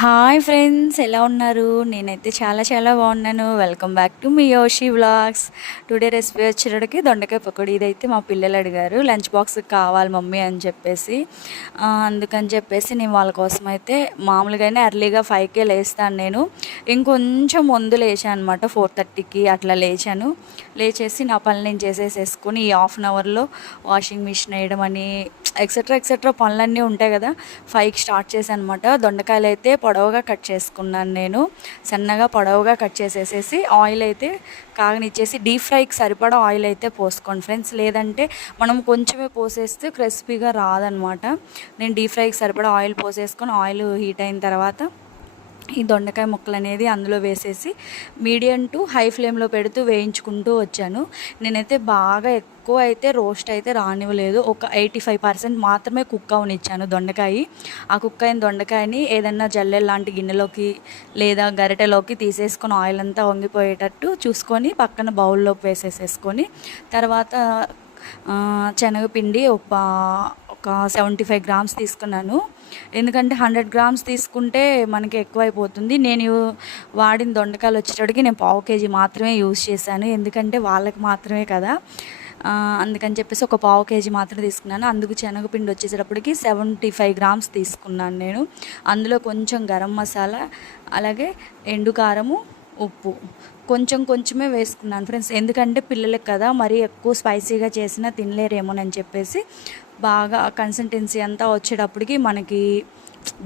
Hi friends, ఎలా ఉన్నారు? నేనైతే చాలా చాలా బాగున్నాను. Welcome back to me యోషి vlogs. Today recipe వచ్చేటప్పటికి దొండకాయ పకోడీ. ఇదైతే మా పిల్లలు అడిగారు, లంచ్ బాక్స్కి కావాలి మమ్మీ అని చెప్పేసి. అందుకని చెప్పేసి నేను వాళ్ళ కోసం అయితే మామూలుగానే ఎర్లీగా 5కే లేస్తాను. నేను ఇంకొంచెం ముందు లేచాను అనమాట, 4:30కి అట్లా లేచాను. లేచేసి నా పనులు నేను చేసేసేసుకొని ఈ హాఫ్ అన్ అవర్లో వాషింగ్ మిషన్ వేయడం అని ఎక్సెట్రా పనులన్నీ ఉంటాయి కదా, 5కి స్టార్ట్ చేశాను అనమాట. దొండకాయలు అయితే పొడవుగా కట్ చేసుకున్నాను, నేను సన్నగా పొడవుగా కట్ చేసేసేసి ఆయిల్ అయితే కాగనిచ్చేసి డీప్ ఫ్రైకి సరిపడా ఆయిల్ అయితే పోసుకోండి ఫ్రెండ్స్. లేదంటే మనం కొంచెమే పోసేస్తే క్రిస్పీగా రాదనమాట. నేను డీప్ ఫ్రైకి సరిపడా ఆయిల్ పోసేసుకొని ఆయిల్ హీట్ అయిన తర్వాత ఈ దొండకాయ ముక్కలు అనేది అందులో వేసేసి మీడియం టు హై ఫ్లేమ్లో పెడుతూ వేయించుకుంటూ వచ్చాను. నేనైతే బాగా ఎక్కువ అయితే రోస్ట్ అయితే రానివ్వలేదు, ఒక 85% మాత్రమే కుక్ అవనిచ్చాను దొండకాయ. ఆ కుక్ అయిన దొండకాయని ఏదన్నా జల్లె లాంటి గిన్నెలోకి లేదా గరిటెలోకి తీసేసుకొని ఆయిల్ అంతా వంగిపోయేటట్టు చూసుకొని పక్కన బౌల్లోకి వేసేసేసుకొని తర్వాత శనగపిండి ఒక 75 గ్రామ్స్ తీసుకున్నాను. ఎందుకంటే 100 గ్రామ్స్ తీసుకుంటే మనకి ఎక్కువైపోతుంది. నేను వాడిన దొండకాయలు వచ్చేటప్పటికి నేను 1/2 కేజీ మాత్రమే యూజ్ చేశాను, ఎందుకంటే వాళ్ళకి మాత్రమే కదా. అందుకని చెప్పేసి ఒక 1/2 కేజీ మాత్రమే తీసుకున్నాను. అందుకు శనగపిండి వచ్చేటప్పటికి 75 గ్రామ్స్ తీసుకున్నాను నేను. అందులో కొంచెం గరం మసాలా, అలాగే ఎండు కారము, ఉప్పు కొంచెమే వేసుకున్నాను ఫ్రెండ్స్. ఎందుకంటే పిల్లలకి కదా, మరీ ఎక్కువ స్పైసీగా చేసినా తినలేరేమోనని చెప్పేసి బాగా కన్సిస్టెన్సీ అంతా వచ్చేటప్పటికి మనకి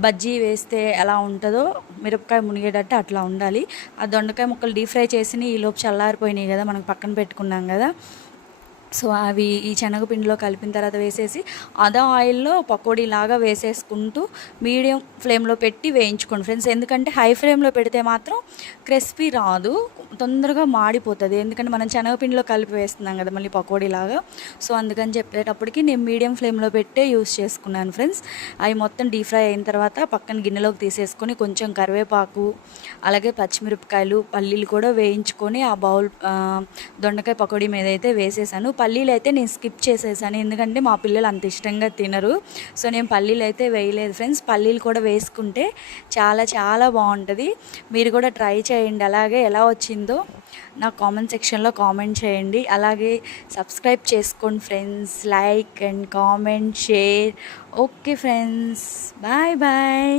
బజ్జీ వేస్తే ఎలా ఉంటుందో మిరపకాయ మునిగేటట్టు అట్లా ఉండాలి. ఆ దొండకాయ ముక్కలు డీప్ ఫ్రై చేసి ఈలోపు చల్లారిపోయినాయి కదా, మనం పక్కన పెట్టుకున్నాం కదా. సో అవి ఈ శనగపిండిలో కలిపిన తర్వాత వేసేసి అదే ఆయిల్లో పకోడీలాగా వేసేసుకుంటూ మీడియం ఫ్లేమ్లో పెట్టి వేయించుకోండి ఫ్రెండ్స్. ఎందుకంటే హై ఫ్లేమ్లో పెడితే మాత్రం క్రిస్పీ రాదు, తొందరగా మాడిపోతుంది. ఎందుకంటే మనం శనగపిండిలో కలిపి వేస్తున్నాం కదా మళ్ళీ పకోడీలాగా. సో అందుకని చెప్పేటప్పటికి నేను మీడియం ఫ్లేమ్లో పెట్టే యూస్ చేసుకున్నాను ఫ్రెండ్స్. అవి మొత్తం డీప్ ఫ్రై అయిన తర్వాత పక్కన గిన్నెలోకి తీసేసుకొని కొంచెం కరివేపాకు, అలాగే పచ్చిమిరపకాయలు, పల్లీలు కూడా వేయించుకొని ఆ బౌల్ దొండకాయ పకోడీ మీద అయితే వేసేసాను. పల్లీలు అయితే నేను స్కిప్ చేసేసాను, ఎందుకంటే మా పిల్లలు అంత ఇష్టంగా తినరు. సో నేను పల్లీలు అయితే వేయలేదు ఫ్రెండ్స్. పల్లీలు కూడా వేసుకుంటే చాలా చాలా బాగుంటుంది. మీరు కూడా ట్రై చేయండి. అలాగే ఎలా వచ్చిందో నా కామెంట్ సెక్షన్లో కామెంట్ చేయండి. అలాగే సబ్స్క్రైబ్ చేసుకోండి friends. Like and comment, share. Okay friends, bye bye.